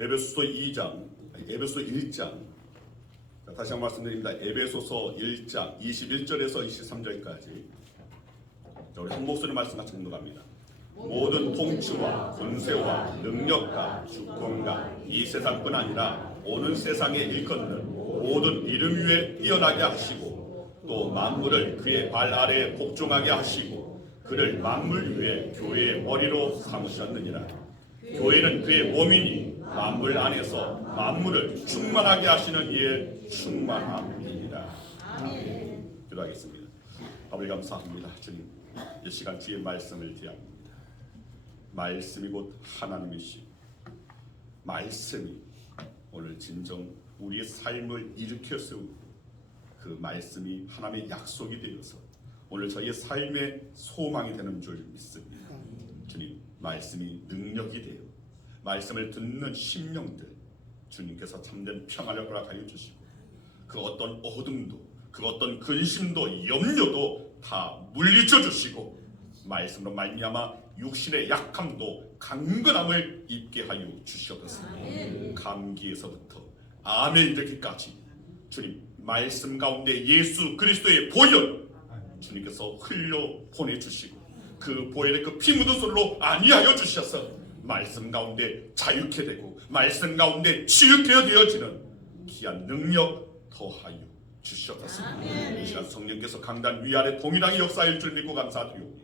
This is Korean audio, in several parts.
에베소서 2장, 에베소서 1장. 다시 한번 말씀드립니다. 에베소서 1장 21절에서 23절까지. 우리 한 목소리 말씀 같이 공독합니다. 모든 통치와 권세와 능력과 주권과 이 세상뿐 아니라 오는 세상의 일꾼들 모든 이름 위에 뛰어나게 하시고 또 만물을 그의 발 아래에 복종하게 하시고 그를 만물 위에 교회의 머리로 삼으셨느니라. 교회는 그의 몸이니 만물 안에서 만물을 충만하게 하시는 이의 충만함이니라. 아멘. 기도하겠습니다. 아버지 감사합니다. 주님 이 시간 주의 말씀을 대합니다. 말씀이 곧 하나님이시 말씀이 오늘 진정 우리의 삶을 일으켜 세우고 그 말씀이 하나님의 약속이 되어서 오늘 저희의 삶의 소망이 되는 줄 믿습니다. 주님 말씀이 능력이 되어 말씀을 듣는 심령들 주님께서 참된 평안을 허락하여 주시고 그 어떤 어둠도 그 어떤 근심도 염려도 다 물리쳐 주시고 말씀으로 말미암아 육신의 약함도 강건함을 입게 하여 주시옵소서. 감기에서부터 암에 이르기까지 주님 말씀 가운데 예수 그리스도의 보혈 주님께서 흘려 보내주시고 그 보혈의 그 피 묻은 손으로 안위하여 주셔서 말씀 가운데 자유케 되고 말씀 가운데 치유케 되어지는 귀한 능력 더하여 주시옵소서. 이 시간 성령께서 강단 위아래 동일하게 역사할 줄 믿고 감사드리오니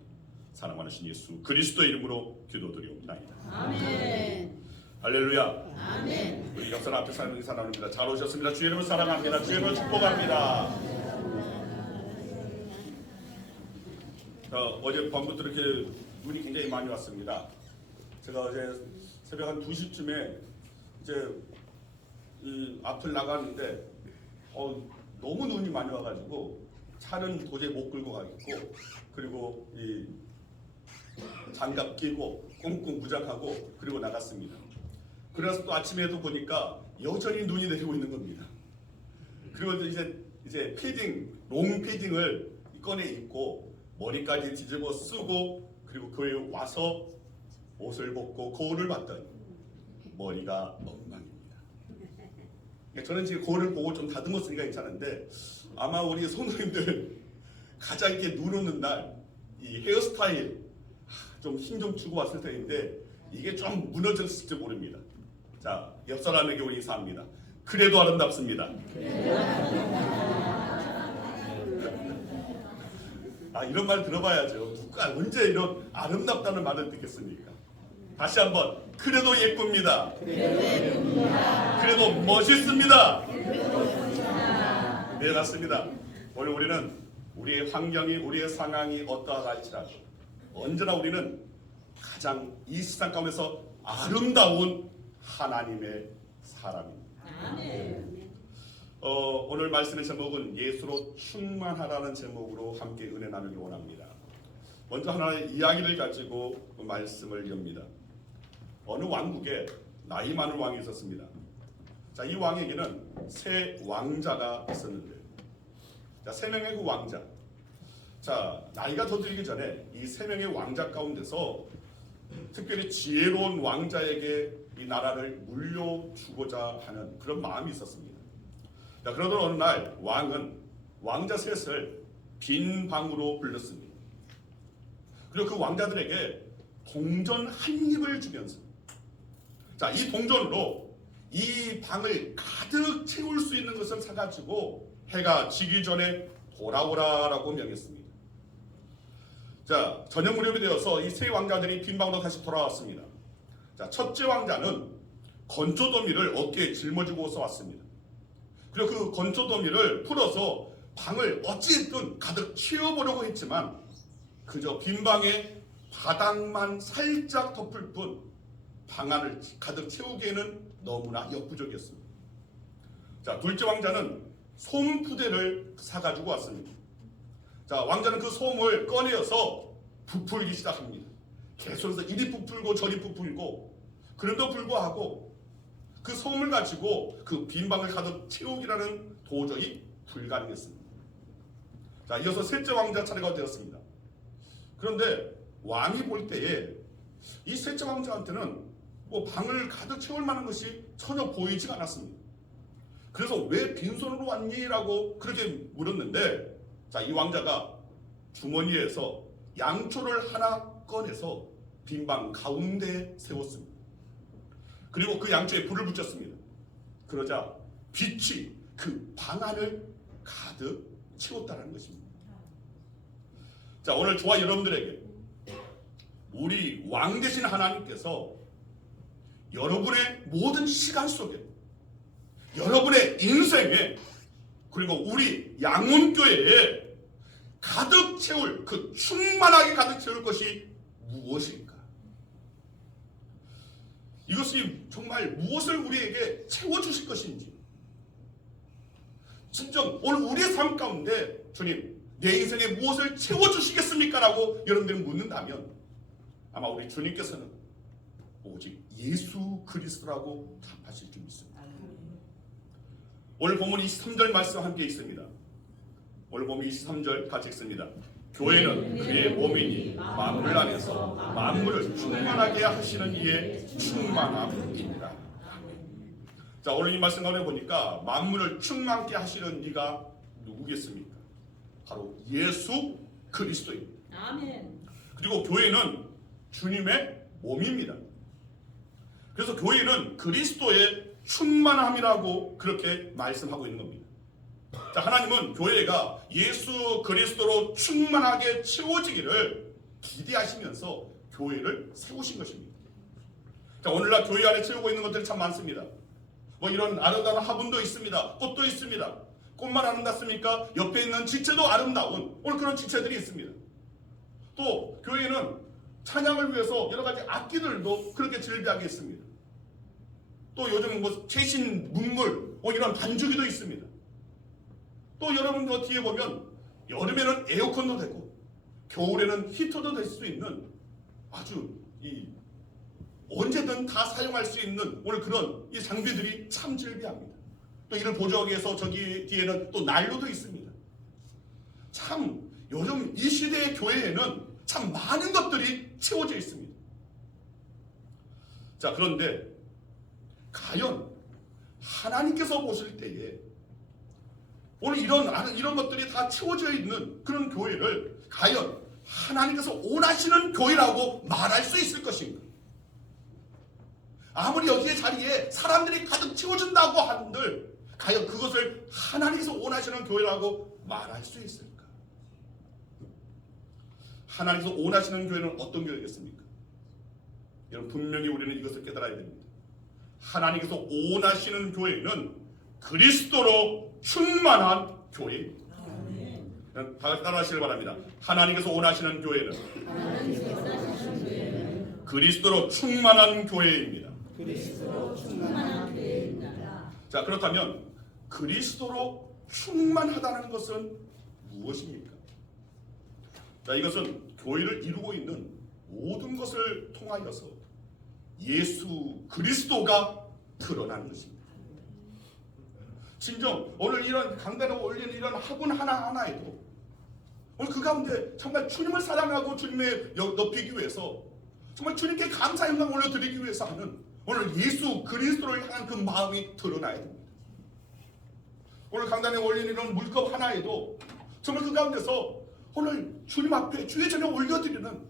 사랑하는 신 예수 그리스도의 이름으로 기도드리옵나이다. 아멘. 할렐루야. 아멘. 우리 역사 앞에 사는 사람입니다. 잘 오셨습니다. 주의 이름을 사랑합니다. 주의 이름을 축복합니다. 어제 밤부터 이렇게 눈이 굉장히 많이 왔습니다. 제가 어제 새벽 한 2시쯤에 이제 이 앞을 나가는데 너무 눈이 많이 와가지고 차는 도저히 못 끌고 가겠고 그리고 이 장갑 끼고 꽁꽁 부작하고 그리고 나갔습니다. 그래서 또 아침에도 보니까 여전히 눈이 내리고 있는 겁니다. 그리고 이제 패딩, 롱 패딩을 꺼내 입고 머리까지 뒤집어 쓰고 그리고 교회에 와서 옷을 벗고 거울을 봤더니 머리가 엉망입니다. 저는 지금 거울을 보고 좀 다듬었으니까 괜찮은데 아마 우리 성도님들 가장 이렇게 눈 오는 날 이 헤어스타일 좀 힘 좀 주고 왔을 텐데 이게 좀 무너졌을지 모릅니다. 자, 옆 사람에게 우리 인사합니다. 그래도 아름답습니다. 이런 말 들어봐야죠. 누가 언제 이런 아름답다는 말을 듣겠습니까? 다시 한번 그래도 예쁩니다. 그래도 멋있습니다. 네, 맞습니다. 오늘 우리는 우리의 환경이 우리의 상황이 어떠하다 할지라도 언제나 우리는 가장 이 세상 가운데서 아름다운 하나님의 사람입니다. 오늘 말씀의 제목은 예수로 충만하라는 제목으로 함께 은혜 나누기 원합니다. 먼저 하나의 이야기를 가지고 말씀을 엽니다. 어느 왕국에 나이 많은 왕이 있었습니다. 자, 이 왕에게는 세 왕자가 있었는데, 자, 세 명의 그 왕자. 자, 나이가 더 들기 전에 이 세 명의 왕자 가운데서 특별히 지혜로운 왕자에게 이 나라를 물려주고자 하는 그런 마음이 있었습니다. 자, 그러던 어느 날 왕은 왕자 셋을 빈 방으로 불렀습니다. 그리고 그 왕자들에게 동전 한 입을 주면서 자, 이 동전으로 이 방을 가득 채울 수 있는 것을 사가지고 해가 지기 전에 돌아오라라고 명했습니다. 자, 저녁 무렵이 되어서 이 세 왕자들이 빈 방으로 다시 돌아왔습니다. 자, 첫째 왕자는 건초더미를 어깨에 짊어지고 왔습니다. 그리고 그 건초더미를 풀어서 방을 어찌됐든 가득 채워보려고 했지만 그저 빈 방에 바닥만 살짝 덮을 뿐 방 안을 가득 채우기에는 너무나 역부족이었습니다. 자, 둘째 왕자는 솜 푸대를 사가지고 왔습니다. 자, 왕자는 그 솜을 꺼내어서 부풀기 시작합니다. 계속해서 이리 부풀고 저리 부풀고 그럼에도 불구하고 그 솜을 가지고 그 빈 방을 가득 채우기라는 도저히 불가능했습니다. 자, 이어서 셋째 왕자 차례가 되었습니다. 그런데 왕이 볼 때에 이 셋째 왕자한테는 뭐 방을 가득 채울 만한 것이 전혀 보이지가 않았습니다. 그래서 왜 빈손으로 왔니?라고 그렇게 물었는데, 자, 이 왕자가 주머니에서 양초를 하나 꺼내서 빈방 가운데 세웠습니다. 그리고 그 양초에 불을 붙였습니다. 그러자 빛이 그 방 안을 가득 채웠다는 것입니다. 자, 오늘 저와 여러분들에게 우리 왕 되신 하나님께서 여러분의 모든 시간 속에, 여러분의 인생에, 그리고 우리 양문교회에 가득 채울, 그 충만하게 가득 채울 것이 무엇일까? 이것이 정말 무엇을 우리에게 채워주실 것인지, 진정 오늘 우리의 삶 가운데 주님, 내 인생에 무엇을 채워주시겠습니까? 라고 여러분들이 묻는다면 아마 우리 주님께서는 오직 예수 그리스도라고 답하실 줄 믿습니다. 오늘 본문 23절 말씀 함께 있습니다. 오늘 본문 23절 같이 읽습니다. 교회는 그의 몸이니 만물 안에서 만물을 충만하게 하시는 이의 충만함이니라. 자, 오늘 이 말씀 가운데 보니까 만물을 충만케 하시는 이가 누구겠습니까? 바로 예수 그리스도입니다. 아멘. 그리고 교회는 주님의 몸입니다. 그래서 교회는 그리스도의 충만함이라고 그렇게 말씀하고 있는 겁니다. 자, 하나님은 교회가 예수 그리스도로 충만하게 채워지기를 기대하시면서 교회를 세우신 것입니다. 자, 오늘날 교회 안에 채우고 있는 것들이 참 많습니다. 뭐 이런 아름다운 화분도 있습니다. 꽃도 있습니다. 꽃만 아름답습니까? 옆에 있는 지체도 아름다운 오늘 그런 지체들이 있습니다. 또 교회는 찬양을 위해서 여러 가지 악기들도 그렇게 즐비하게 있습니다. 또 요즘 뭐 최신 문물 이런 반주기도 있습니다. 또 여러분 뒤에 보면 여름에는 에어컨도 되고 겨울에는 히터도 될 수 있는 아주 언제든 다 사용할 수 있는 오늘 그런 이 장비들이 참 즐비합니다. 또 이를 보조하기 위해서 저기 뒤에는 또 난로도 있습니다. 참 요즘 이 시대의 교회에는 참 많은 것들이 채워져 있습니다. 자, 그런데 과연 하나님께서 보실 때에 오늘 이런 것들이 다 채워져 있는 그런 교회를 과연 하나님께서 원하시는 교회라고 말할 수 있을 것인가? 아무리 여기의 자리에 사람들이 가득 채워준다고 한들 과연 그것을 하나님께서 원하시는 교회라고 말할 수 있을까? 하나님께서 원하시는 교회는 어떤 교회겠습니까? 여러분, 분명히 우리는 이것을 깨달아야 됩니다. 하나님께서 원하시는 교회는 그리스도로 충만한 교회입니다. 다 같이 따라하시길 바랍니다. 하나님께서 원하시는 교회는 그리스도로 충만한 교회입니다. 그리스도로 충만한 교회입니다. 자, 그렇다면 그리스도로 충만하다는 것은 무엇입니까? 자, 이것은 교회를 이루고 있는 모든 것을 통하여서 예수 그리스도가 드러나는 것입니다. 진정 오늘 이런 강단에 올리는 이런 학원 하나하나에도 오늘 그 가운데 정말 주님을 사랑하고 주님의 높이기 위해서 정말 주님께 감사 영광 올려드리기 위해서 하는 오늘 예수 그리스도를 향한 그 마음이 드러나야 됩니다. 오늘 강단에 올리는 이런 물컵 하나에도 정말 그 가운데서 오늘 주님 앞에 주의 전에 올려드리는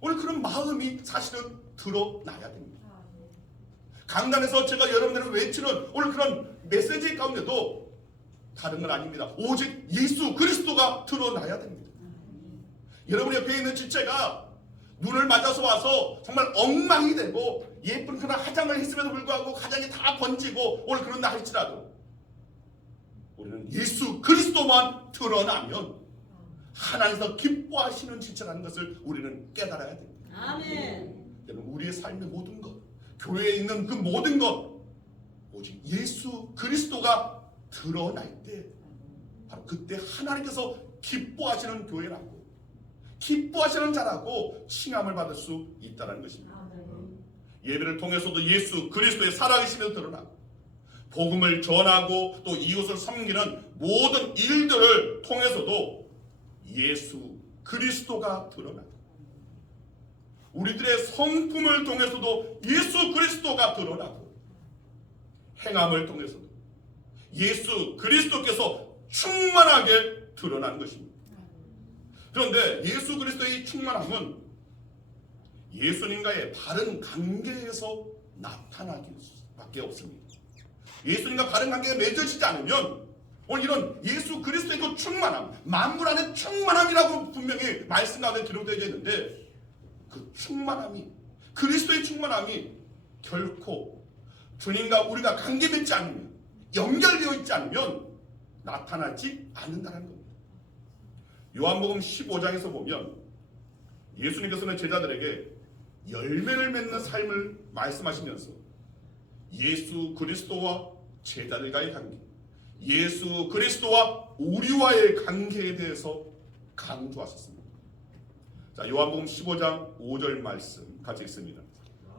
오늘 그런 마음이 사실은 드러나야 됩니다. 강단에서 제가 여러분들을 외치는 오늘 그런 메시지 가운데도 다른 건 아닙니다. 오직 예수 그리스도가 드러나야 됩니다. 여러분 옆에 있는 지체가 눈을 맞아서 와서 정말 엉망이 되고 예쁜 그런 화장을 했음에도 불구하고 화장이 다 번지고 오늘 그런다 할지라도 우리는 예수 그리스도만 드러나면 하나님께서 기뻐하시는 지체라는 것을 우리는 깨달아야 됩니다. 아멘. 여러분, 우리의 삶의 모든 것, 교회에 있는 그 모든 것 오직 예수 그리스도가 드러날 때 바로 그때 하나님께서 기뻐하시는 교회라고 기뻐하시는 자라고 칭함을 받을 수 있다는 것입니다. 예배를 통해서도 예수 그리스도의 살아계심이 드러나고 복음을 전하고 또 이웃을 섬기는 모든 일들을 통해서도 예수 그리스도가 드러나고 우리들의 성품을 통해서도 예수 그리스도가 드러나고 행함을 통해서도 예수 그리스도께서 충만하게 드러난 것입니다. 그런데 예수 그리스도의 충만함은 예수님과의 바른 관계에서 나타나기 밖에 없습니다. 예수님과 바른 관계가 맺어지지 않으면 오늘 이런 예수 그리스도의 그 충만함, 만물 안에 충만함이라고 분명히 말씀 가운데 기록되어 있는데 그 충만함이, 그리스도의 충만함이 결코 주님과 우리가 관계 맺지 않으면, 연결되어 있지 않으면 나타나지 않는다는 겁니다. 요한복음 15장에서 보면 예수님께서는 제자들에게 열매를 맺는 삶을 말씀하시면서 예수 그리스도와 제자들과의 관계, 예수 그리스도와 우리와의 관계에 대해서 강조하셨습니다. 자, 요한복음 15장 5절 말씀 같이 읽습니다.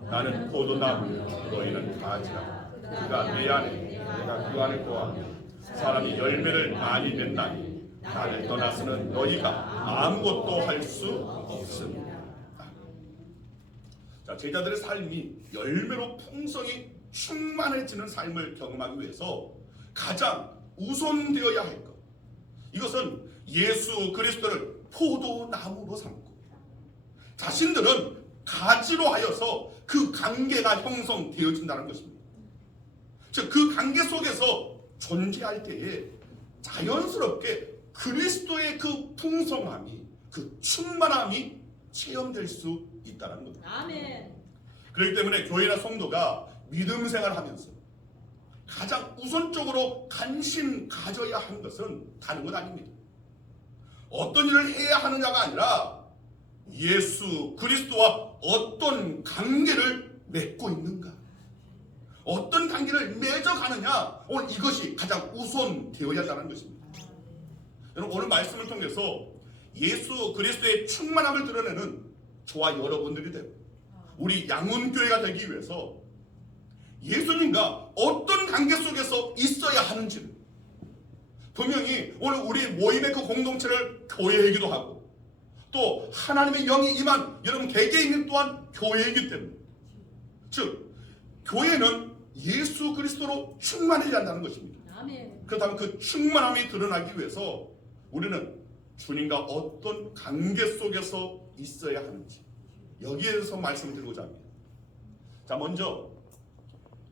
나는 포도나무, 너희는 가지라. 그가 내 안에, 내가 그 안에 거하며 사람이 열매를 많이 맺나니 나를 떠나서는 너희가 아무것도 할 수 없습니다. 자, 제자들의 삶이 열매로 풍성히 충만해지는 삶을 경험하기 위해서 가장 우선되어야 할 것, 이것은 예수 그리스도를 포도나무로 삼고 자신들은 가지로 하여서 그 관계가 형성되어진다는 것입니다. 즉, 그 관계 속에서 존재할 때에 자연스럽게 그리스도의 그 풍성함이, 그 충만함이 체험될 수 있다는 겁니다. 아멘. 그렇기 때문에 교회나 성도가 믿음 생활하면서 가장 우선적으로 관심 가져야 하는 것은 다른 것 아닙니다. 어떤 일을 해야 하느냐가 아니라 예수 그리스도와 어떤 관계를 맺고 있는가, 어떤 관계를 맺어가느냐, 오늘 이것이 가장 우선되어야 한다는 것입니다. 여러분, 오늘 말씀을 통해서 예수 그리스도의 충만함을 드러내는 저와 여러분들이 되고 우리 양훈교회가 되기 위해서 예수님과 어떤 관계 속에서 있어야 하는지를, 분명히 오늘 우리 모임의 그 공동체를 교회이기도 하고 또 하나님의 영이 임한 여러분 개개인 또한 교회이기 때문에, 즉 교회는 예수 그리스도로 충만해야 한다는 것입니다. 아멘. 그렇다면 그 충만함이 드러나기 위해서 우리는 주님과 어떤 관계 속에서 있어야 하는지, 여기에 대해서 말씀을 드리고자 합니다. 자, 먼저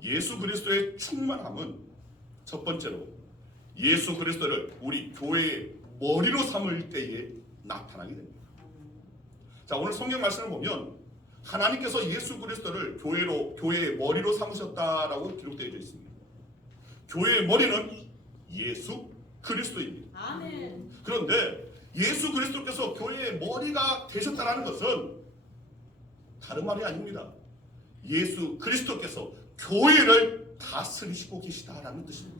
예수 그리스도의 충만함은 첫 번째로 예수 그리스도를 우리 교회의 머리로 삼을 때에 나타나게 됩니다. 자, 오늘 성경 말씀을 보면 하나님께서 예수 그리스도를 교회의 머리로 삼으셨다라고 기록되어 있습니다. 교회의 머리는 예수 그리스도입니다. 아멘. 그런데 예수 그리스도께서 교회의 머리가 되셨다는 것은 다른 말이 아닙니다. 예수 그리스도께서 교회를 다스리시고 계시다라는 뜻입니다.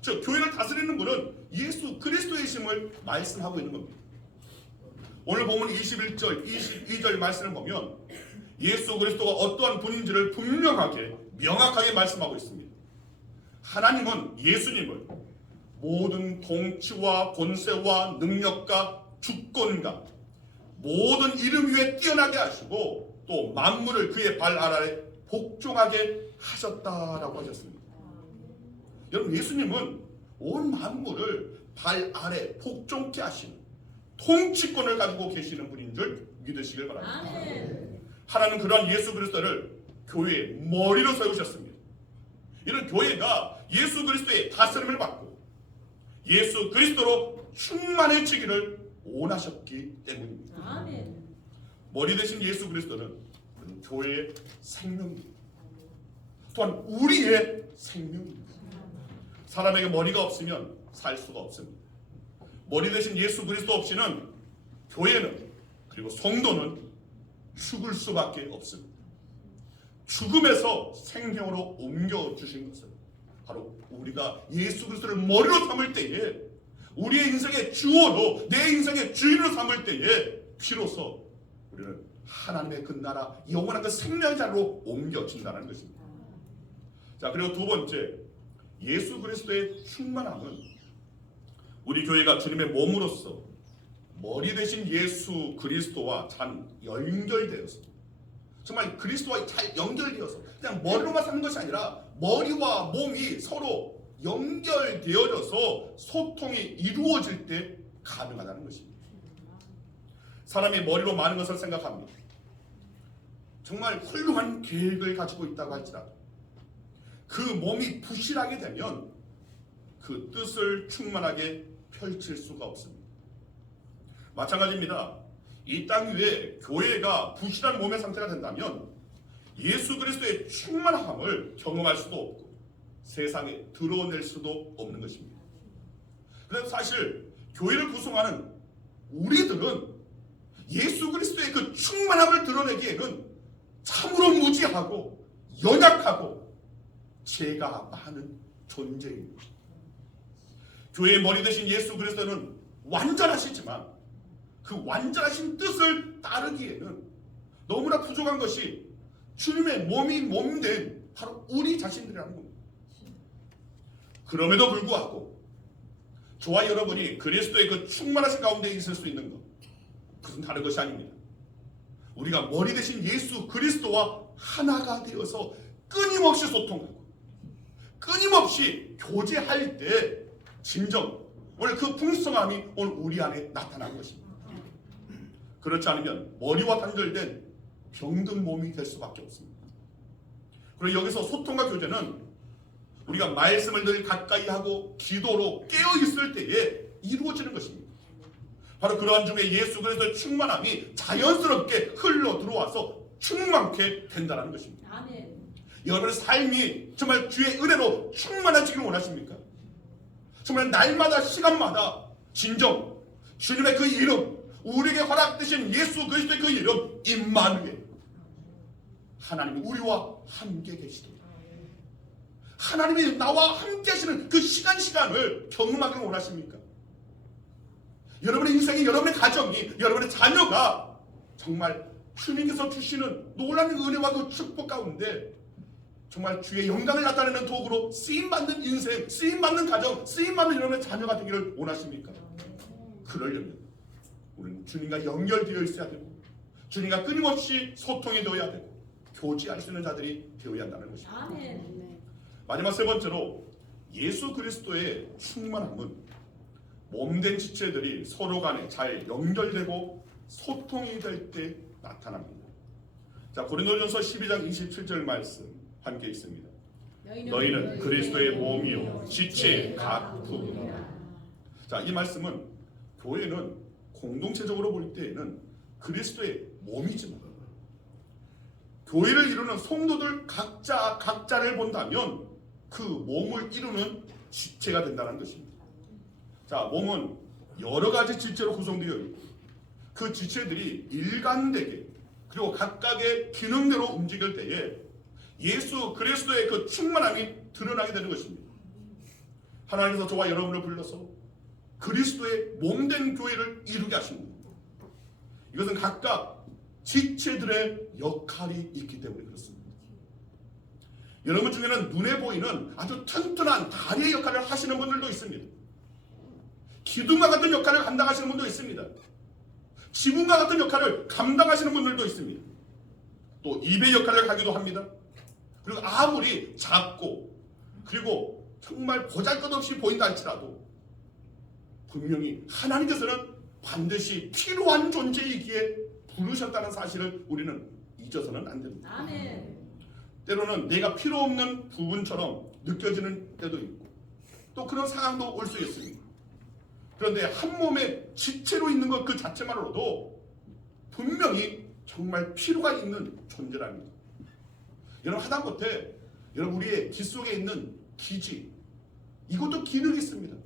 즉, 교회를 다스리는 분은 예수 그리스도이심을 말씀하고 있는 겁니다. 오늘 보면 21절, 22절 말씀을 보면 예수 그리스도가 어떠한 분인지를 분명하게, 명확하게 말씀하고 있습니다. 하나님은 예수님을 모든 통치와 권세와 능력과 주권과 모든 이름 위에 뛰어나게 하시고 또 만물을 그의 발 아래 복종하게 하셨다라고 하셨습니다. 여러분, 예수님은 온 만물을 발 아래 복종케 하시는 통치권을 가지고 계시는 분인 줄 믿으시길 바랍니다. 아멘. 하나님은 그러한 예수 그리스도를 교회의 머리로 세우셨습니다. 이런 교회가 예수 그리스도의 다스림을 받고 예수 그리스도로 충만해지기를 원하셨기 때문입니다. 아멘. 머리 대신 예수 그리스도는 교회의 생명입니다. 또한 우리의 생명입니다. 사람에게 머리가 없으면 살 수가 없습니다. 머리 대신 예수 그리스도 없이는 교회는, 그리고 성도는 죽을 수밖에 없습니다. 죽음에서 생명으로 옮겨주신 것은 바로 우리가 예수 그리스도를 머리로 삼을 때에, 우리의 인생의 주어로, 내 인생의 주인으로 삼을 때에 비로소 우리는 하나님의 그 나라, 영원한 그 생명의 자리로 옮겨진다는 것입니다. 자, 그리고 두 번째, 예수 그리스도의 충만함은 우리 교회가 주님의 몸으로서 머리 대신 예수 그리스도와 잘 연결되어서, 정말 그리스도와 잘 연결되어서 그냥 머리로만 사는 것이 아니라 머리와 몸이 서로 연결되어져서 소통이 이루어질 때 가능하다는 것입니다. 사람이 머리로 많은 것을 생각합니다. 정말 훌륭한 계획을 가지고 있다고 할지라도 그 몸이 부실하게 되면 그 뜻을 충만하게 펼칠 수가 없습니다. 마찬가지입니다. 이 땅 위에 교회가 부실한 몸의 상태가 된다면 예수 그리스도의 충만함을 경험할 수도 없고 세상에 드러낼 수도 없는 것입니다. 그래서 사실 교회를 구성하는 우리들은 예수 그리스도의 그 충만함을 드러내기에는 참으로 무지하고 연약하고 죄가 많은 존재입니다. 교회의 머리 대신 예수 그리스도는 완전하시지만 그 완전하신 뜻을 따르기에는 너무나 부족한 것이 주님의 몸된 바로 우리 자신들이라는 겁니다. 그럼에도 불구하고 저와 여러분이 그리스도의 그 충만하신 가운데 있을 수 있는 것, 그것은 다른 것이 아닙니다. 우리가 머리 대신 예수 그리스도와 하나가 되어서 끊임없이 소통하고 끊임없이 교제할 때 진정 오늘 그 풍성함이 오늘 우리 안에 나타난 것입니다. 그렇지 않으면 머리와 단절된 병든 몸이 될 수밖에 없습니다. 그리고 여기서 소통과 교제는 우리가 말씀을 늘 가까이 하고 기도로 깨어있을 때에 이루어지는 것입니다. 바로 그러한 중에 예수 그리스도의 충만함이 자연스럽게 흘러 들어와서 충만케 된다는 것입니다. 아멘. 여러분의 삶이 정말 주의 은혜로 충만해지기를 원하십니까? 정말 날마다 시간마다 진정 주님의 그 이름, 우리에게 허락되신 예수 그리스도의 그 이름 임마누엘, 하나님이 우리와 함께 계시도록 하나님이 나와 함께 하시는 그 시간을 경험하기를 원하십니까? 여러분의 인생이, 여러분의 가정이, 여러분의 자녀가 정말 주님께서 주시는 놀라운 은혜와 그 축복 가운데 정말 주의 영광을 나타내는 도구로 쓰임받는 인생, 쓰임받는 가정, 쓰임받는 여러분의 자녀가 되기를 원하십니까? 그러려면 우리는 주님과 연결되어 있어야 되고 주님과 끊임없이 소통이 되어야 되고 교제할 수 있는 자들이 되어야 한다는 것입니다. 아멘. 마지막 세 번째로 예수 그리스도의 충만함은 몸된 지체들이 서로 간에 잘 연결되고 소통이 될 때 나타납니다. 자, 고린도전서 12장 27절 말씀 함께 있습니다. 너희는 그리스도의 몸이요 지체의 각 부분이라. 자, 이 말씀은 교회는 공동체적으로 볼 때에는 그리스도의 몸이지만 교회를 이루는 성도들 각자를 본다면 그 몸을 이루는 지체가 된다는 것입니다. 자, 몸은 여러 가지 지체로 구성되어 있고 그 지체들이 일관되게 그리고 각각의 기능대로 움직일 때에 예수 그리스도의 그 충만함이 드러나게 되는 것입니다. 하나님께서 저와 여러분을 불러서 그리스도의 몸된 교회를 이루게 하십니다. 이것은 각각 지체들의 역할이 있기 때문에 그렇습니다. 여러분 중에는 눈에 보이는 아주 튼튼한 다리의 역할을 하시는 분들도 있습니다. 기둥과 같은 역할을 감당하시는 분도 있습니다. 지붕과 같은 역할을 감당하시는 분들도 있습니다. 또 입의 역할을 하기도 합니다. 그리고 아무리 작고 그리고 정말 보잘것없이 보인다 할지라도 분명히 하나님께서는 반드시 필요한 존재이기에 부르셨다는 사실을 우리는 잊어서는 안 됩니다. 아멘. 때로는 내가 필요 없는 부분처럼 느껴지는 때도 있고 또 그런 상황도 올 수 있습니다. 그런데 한 몸의 지체로 있는 것 그 자체만으로도 분명히 정말 필요가 있는 존재랍니다. 여러분, 하다못해 여러분 우리의 귀 속에 있는 기지, 이것도 기능이 있습니다.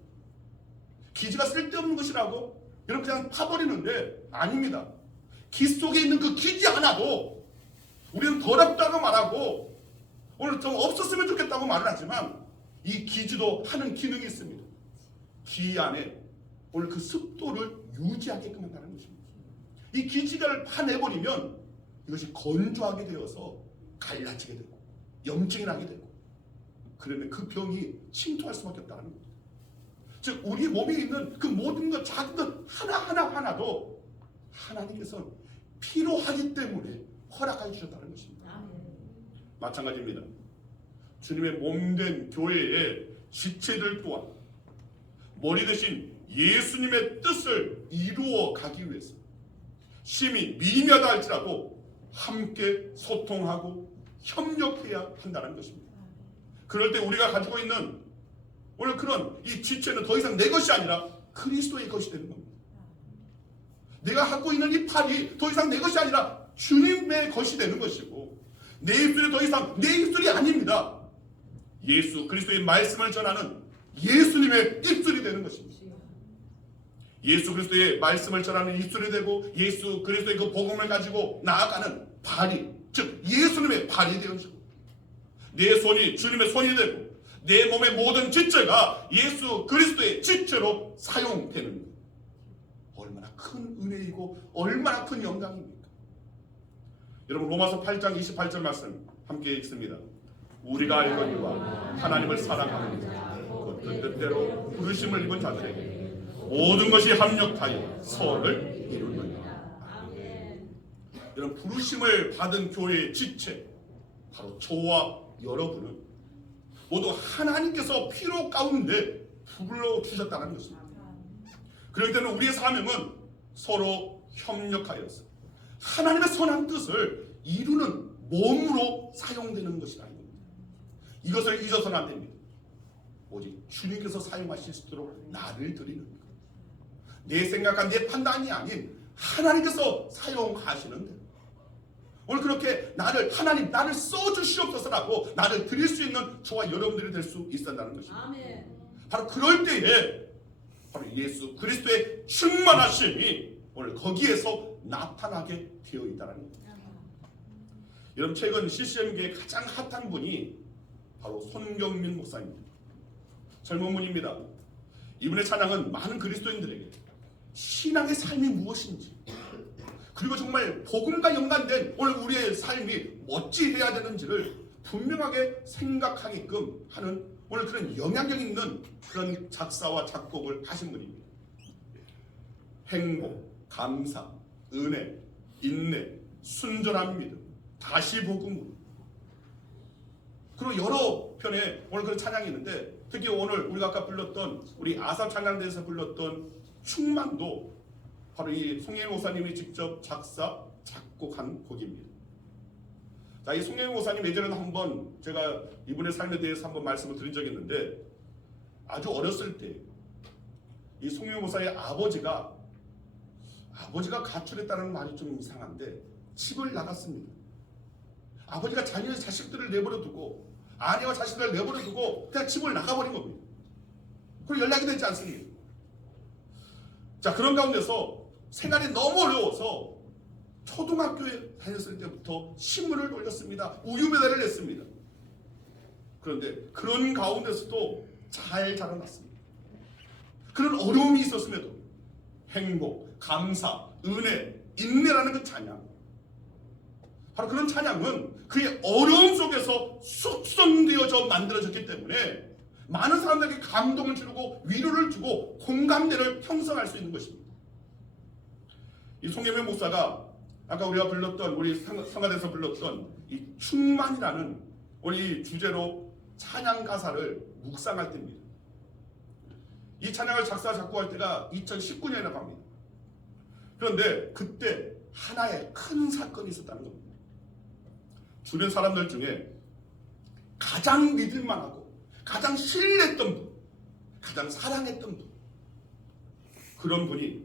기지가 쓸데없는 것이라고 여러분 그냥 파버리는데 아닙니다. 귀 속에 있는 그 기지 하나도 우리는 더럽다고 말하고 오늘 좀 없었으면 좋겠다고 말을 하지만 이 기지도 하는 기능이 있습니다. 귀 안에 오늘 그 습도를 유지하게끔 한다는 것입니다. 이 기지를 파내버리면 이것이 건조하게 되어서 갈라지게 되고 염증이 나게 되고 그러면 그 병이 침투할 수밖에 없다는 겁니다. 즉 우리 몸에 있는 그 모든 것 작은 것 하나도 하나님께서 필요하기 때문에 허락해 주셨다는 것입니다. 아멘. 마찬가지입니다. 주님의 몸된 교회의 지체들 또한 머리 대신 예수님의 뜻을 이루어 가기 위해서 심히 미미하다 할지라도 함께 소통하고 협력해야 한다는 것입니다. 그럴 때 우리가 가지고 있는 오늘 그런 이 지체는 더 이상 내 것이 아니라 그리스도의 것이 되는 겁니다. 내가 갖고 있는 이 팔이 더 이상 내 것이 아니라 주님의 것이 되는 것이고, 내 입술이 더 이상 내 입술이 아닙니다. 예수 그리스도의 말씀을 전하는 예수님의 입술이 되는 것입니다. 예수 그리스도의 말씀을 전하는 입술이 되고, 예수 그리스도의 그 복음을 가지고 나아가는 발이, 즉 예수님의 발이 되어지고, 내 손이 주님의 손이 되고, 내 몸의 모든 지체가 예수 그리스도의 지체로 사용되는 것. 얼마나 큰 은혜이고 얼마나 큰 영광입니까? 여러분, 로마서 8장 28절 말씀 함께 읽습니다. 우리가 알거니와 하나님을 사랑하는 자, 그 뜻대로 부르심을 입은 자들에게 모든 것이 합력하여 선을 이루느니라. 여러분, 부르심을 받은 교회의 지체, 바로 저와 여러분은 모두 하나님께서 피로 가운데 불러주셨다는 것입니다. 그렇기 때문에 우리의 사명은 서로 협력하여서 하나님의 선한 뜻을 이루는 몸으로 사용되는 것이라는 겁니다. 이것을 잊어서는 안 됩니다. 오직 주님께서 사용하실 수 있도록 나를 드리는 것. 내 생각과 내 판단이 아닌 하나님께서 사용하시는 것. 오늘 그렇게 하나님 나를 써주시옵소서라고 나를 드릴 수 있는 저와 여러분들이 될 수 있었다는 것입니다. 아멘. 바로 그럴 때에 바로 예수 그리스도의 충만하심이 오늘 거기에서 나타나게 되어 있다는 겁니다. 여러분, 최근 CCM계의 가장 핫한 분이 바로 손경민 목사입니다. 젊은 분입니다. 이분의 찬양은 많은 그리스도인들에게 신앙의 삶이 무엇인지, 그리고 정말 복음과 연관된 오늘 우리의 삶이 어찌해야 되는지를 분명하게 생각하게끔 하는 오늘 그런 영향력 있는 그런 작사와 작곡을 하신 분입니다. 행복, 감사, 은혜, 인내, 순전한 믿음, 다시 복음으로, 그리고 여러 편의 오늘 그런 찬양이 있는데, 특히 오늘 우리가 아까 불렀던 우리 아삽 찬양대에서 불렀던 충만도 바로 이 송혜인 목사님이 직접 작사, 작곡한 곡입니다. 자, 이 송혜인 목사님 예전에는 한번 제가 이분의 삶에 대해서 한번 말씀을 드린 적이 있는데, 아주 어렸을 때 이 송혜인 목사의 아버지가 가출했다는 말이 좀 이상한데 집을 나갔습니다. 아버지가 자식들을 내버려 두고, 아내와 자식들을 내버려 두고 그냥 집을 나가버린 겁니다. 그리고 연락이 되지 않습니다. 자, 그런 가운데서 생활이 너무 어려워서 초등학교에 다녔을 때부터 신문을 돌렸습니다. 우유 배달을 했습니다. 그런데 그런 가운데서도 잘 자라났습니다. 그런 어려움이 있었음에도 행복, 감사, 은혜, 인내라는 그 찬양, 바로 그런 찬양은 그의 어려움 속에서 숙성되어져 만들어졌기 때문에 많은 사람들에게 감동을 주고 위로를 주고 공감대를 형성할 수 있는 것입니다. 이 송혜민 목사가 아까 우리가 불렀던, 우리 성가대에서 불렀던 이 충만이라는 우리 주제로 찬양 가사를 묵상할 때입니다. 이 찬양을 작사 작곡할 때가 2019년이라고 합니다. 그런데 그때 하나의 큰 사건이 있었다는 겁니다. 주변 사람들 중에 가장 믿을만하고 가장 신뢰했던 분, 가장 사랑했던 분, 그런 분이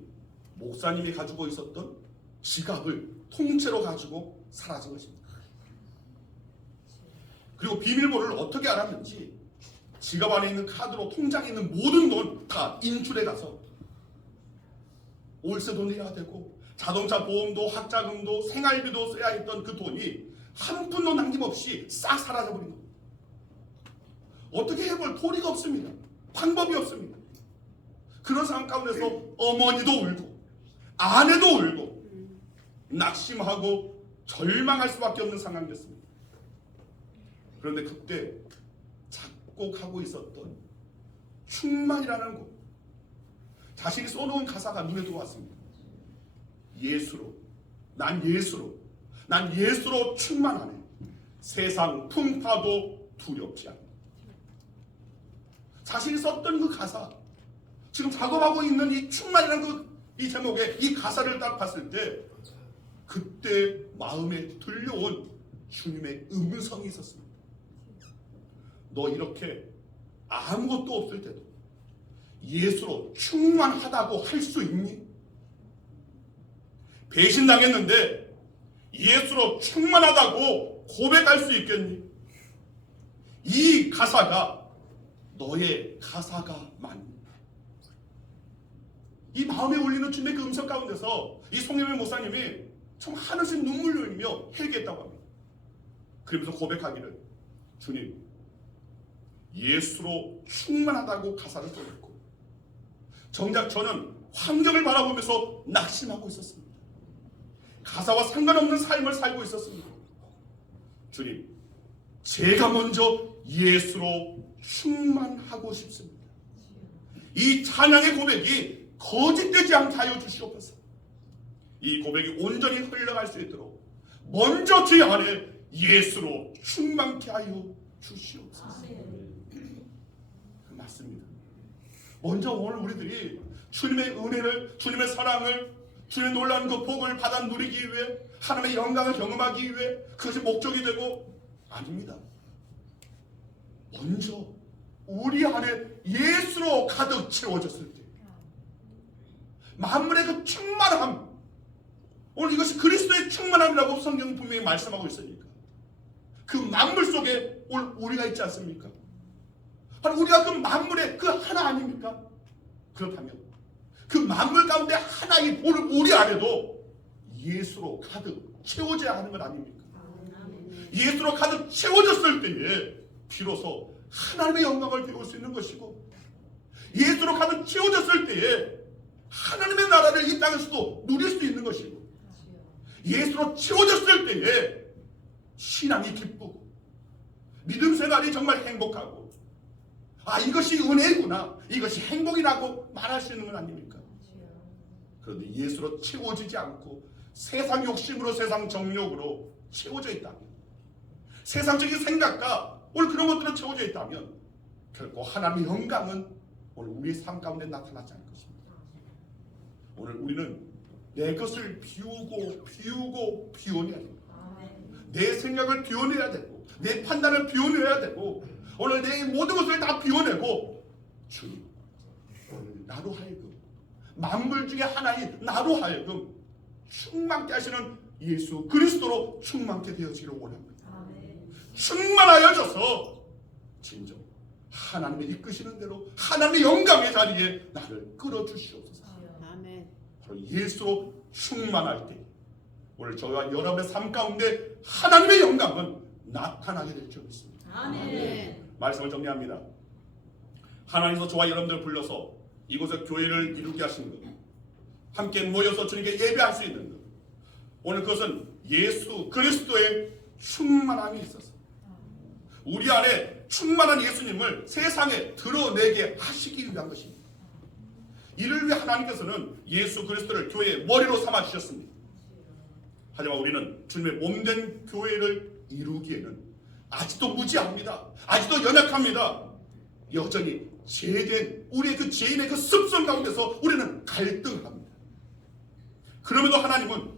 목사님이 가지고 있었던 지갑을 통째로 가지고 사라진 것입니다. 그리고 비밀번호를 어떻게 알았는지 지갑 안에 있는 카드로 통장에 있는 모든 돈 다 인출해 가서 월세도 내야 되고 자동차 보험도 학자금도 생활비도 써야 했던 그 돈이 한 푼도 남김없이 싹 사라져버린 겁니다. 어떻게 해볼 도리가 없습니다. 방법이 없습니다. 그런 상황 가운데서 어머니도 울고 아내도 울고 낙심하고 절망할 수밖에 없는 상황이었습니다. 그런데 그때 작곡하고 있었던 충만이라는 곡, 자신이 써놓은 가사가 눈에 들어왔습니다. 예수로, 난 예수로 충만하네. 세상 풍파도 두렵지 않는다. 자신이 썼던 그 가사, 지금 작업하고 있는 이 충만이라는 이 제목의 이 가사를 딱 봤을 때 그때 마음에 들려온 주님의 음성이 있었습니다. 너 이렇게 아무것도 없을 때도 예수로 충만하다고 할 수 있니? 배신당했는데 예수로 충만하다고 고백할 수 있겠니? 이 가사가 너의 가사가 맞니? 이 마음에 울리는 주님의 그 음성 가운데서 이 송영일 목사님이 참 하늘씩 눈물 흘리며 회개했다고 합니다. 그러면서 고백하기를, 주님, 예수로 충만하다고 가사를 써놓고 정작 저는 환경을 바라보면서 낙심하고 있었습니다. 가사와 상관없는 삶을 살고 있었습니다. 주님, 제가 먼저 예수로 충만하고 싶습니다. 이 찬양의 고백이 거짓되지 않게 하여 주시옵소서. 이 고백이 온전히 흘러갈 수 있도록 먼저 제 안에 예수로 충만케 하여 주시옵소서. 맞습니다. 먼저 오늘 우리들이 주님의 은혜를, 주님의 사랑을, 주님의 놀라운 그 복을 받아 누리기 위해, 하나님의 영광을 경험하기 위해 그것이 목적이 되고, 아닙니다. 먼저 우리 안에 예수로 가득 채워졌을 때 만물의 그 충만함, 오늘 이것이 그리스도의 충만함이라고 성경이 분명히 말씀하고 있으니까 그 만물 속에 오늘 우리가 있지 않습니까? 바로 우리가 그 만물의 그 하나 아닙니까? 그렇다면 그 만물 가운데 하나인 오늘 우리 안에도 예수로 가득 채워져야 하는 것 아닙니까? 예수로 가득 채워졌을 때에 비로소 하나님의 영광을 배울 수 있는 것이고, 예수로 가득 채워졌을 때에 하나님의 나라를 이 땅에서도 누릴 수 있는 것이고, 예수로 채워졌을 때에 신앙이 기쁘고 믿음 생활이 정말 행복하고, 아, 이것이 은혜구나, 이것이 행복이라고 말할 수 있는 건 아닙니까? 그런데 예수로 채워지지 않고 세상 욕심으로, 세상 정욕으로 채워져 있다면, 세상적인 생각과 오늘 그런 것들로 채워져 있다면 결코 하나님의 영광은 오늘 우리의 삶 가운데 나타나지 않을 것입니다. 오늘 우리는 내 것을 비우고 비워내야 됩니다. 내 생각을 비워내야 되고, 내 판단을 비워내야 되고, 오늘 내 모든 것을 다 비워내고, 주님, 오늘 나로 하여금, 만물 중에 하나인 나로 하여금 충만케 하시는 예수 그리스도로 충만케 되어지기를 원합니다. 충만하여져서 진정 하나님의 이끄시는 대로 하나님의 영광의 자리에 나를 끌어주시옵소서. 바로 예수로 충만할 때 오늘 저와 여러분의 삶 가운데 하나님의 영광은 나타나게 될 줄 믿습니다. 아멘. 말씀을 정리합니다. 하나님께서 저와 여러분들을 불러서 이곳에 교회를 이루게 하신 것, 함께 모여서 주님께 예배할 수 있는 것, 오늘 그것은 예수 그리스도의 충만함이 있어서 우리 안에 충만한 예수님을 세상에 드러내게 하시기 위한 것입니다. 이를 위해 하나님께서는 예수 그리스도를 교회의 머리로 삼아 주셨습니다. 하지만 우리는 주님의 몸된 교회를 이루기에는 아직도 무지합니다. 아직도 연약합니다. 여전히 죄된 우리의 그 죄인의 그 습성 가운데서 우리는 갈등합니다. 그럼에도 하나님은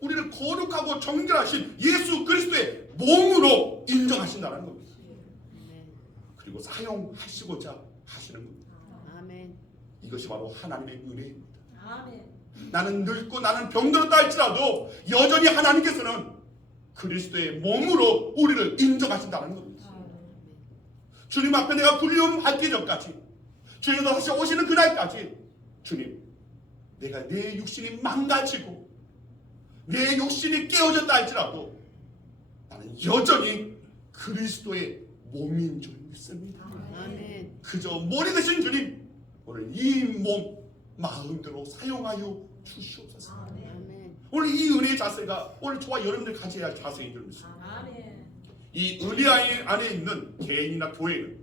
우리를 거룩하고 정결하신 예수 그리스도의 몸으로 인정하신다는 겁니다. 그리고 사용하시고자 하시는 겁니다. 아멘. 이것이 바로 하나님의 은혜입니다. 아멘. 나는 늙고 나는 병들었다 할지라도 여전히 하나님께서는 그리스도의 몸으로 우리를 인정하신다는 겁니다. 주님 앞에 내가 불리움받기 전까지, 주님께서 다시 오시는 그날까지, 주님, 내가 내 육신이 망가지고 내 욕심이 깨어졌다 할지라도 나는 여전히 그리스도의 몸인 줄 믿습니다. 아멘. 그저 머리 대신 주님, 오늘 이 몸 마음대로 사용하여 주시옵소서. 아멘. 오늘 이 은혜의 자세가 오늘 저와 여러분들 가져야 할 자세인 줄 믿습니다. 아멘. 이 은혜 안에 있는 개인이나 교회는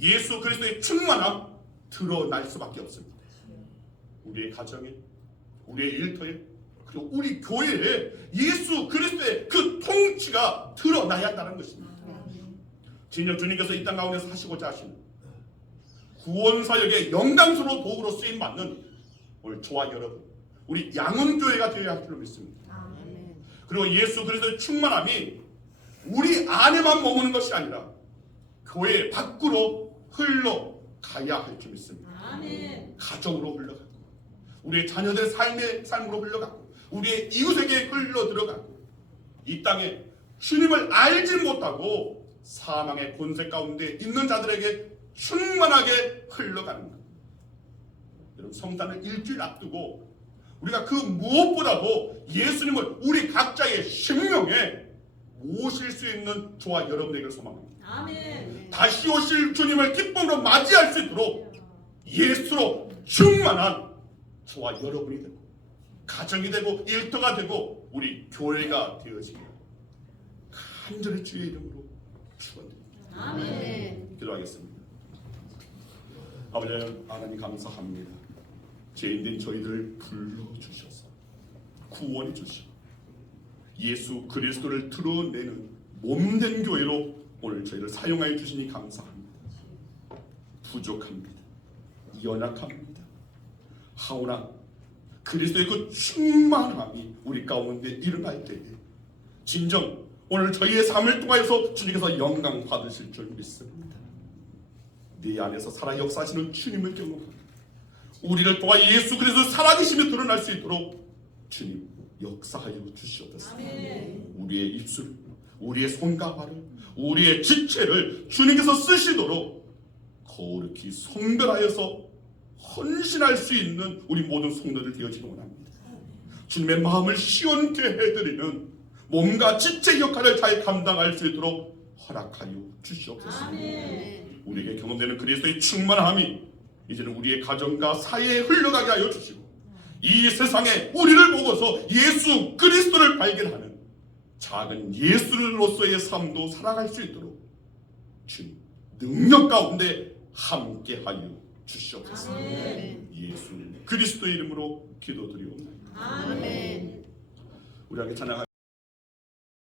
예수 그리스도의 충만함 드러날 수밖에 없습니다. 우리의 가정에, 우리의 일터에, 그리고 우리 교회에 예수 그리스도의 그 통치가 드러나야 한다는 것입니다. 진정 주님께서 이 땅 가운데 사시고자 하시는 구원사역의 영광스러운 도구로 쓰임 받는 오늘 저와 여러분, 우리 양훈교회가 되어야 할 줄로 믿습니다. 아멘. 그리고 예수 그리스도의 충만함이 우리 안에만 머무는 것이 아니라 교회 밖으로 흘러가야 할 줄 믿습니다. 아멘. 가정으로 흘러가고, 우리의 자녀들의 삶으로 흘러가고, 우리의 이웃에게 흘러 들어가고, 이 땅에 주님을 알지 못하고 사망의 권세 가운데 있는 자들에게 충만하게 흘러가는 것. 여러분, 성탄을 일주일 앞두고 우리가 그 무엇보다도 예수님을 우리 각자의 심령에 모실 수 있는 저와 여러분에게 소망합니다. 아멘. 다시 오실 주님을 기쁨으로 맞이할 수 있도록 예수로 충만한 저와 여러분이 되고, 가정이 되고, 일터가 되고, 우리 교회가 되어지기를 간절히 주의 이름으로 축원드립니다. 아멘. 기도하겠습니다. 아버지 하나님 감사합니다. 죄인된 저희들을 불러주셔서 구원해 주시고 예수 그리스도를 드러내는 몸된 교회로 오늘 저희를 사용하여 주시니 감사합니다. 부족합니다. 연약합니다. 하오나 그리스도의 그 충만함이 우리 가운데 일어날 때에 진정 오늘 저희의 삶을 통하여서 주님께서 영광 받으실 줄 믿습니다. 네 안에서 살아 역사하시는 주님을 경험하고 우리를 통하 예수 그리스도 살아계심이 드러날 수 있도록 주님 역사하여 주시옵소서. 아멘. 우리의 입술, 우리의 손과 발을, 우리의 지체를 주님께서 쓰시도록 거룩히 성별하여서 헌신할 수 있는 우리 모든 성도들 되어지기 원합니다. 주님의 마음을 시원케 해드리는 몸과 지체 역할을 잘 감당할 수 있도록 허락하여 주시옵소서. 아멘. 우리에게 경험되는 그리스도의 충만함이 이제는 우리의 가정과 사회에 흘러가게 하여 주시고 이 세상에 우리를 보고서 예수 그리스도를 발견하는 작은 예수로서의 삶도 살아갈 수 있도록 주님 능력 가운데 함께하여 주시옵소서. 아멘. 예수 그리스도의 이름으로 기도드리옵나이다. 아멘. 우리 함께 찬양하며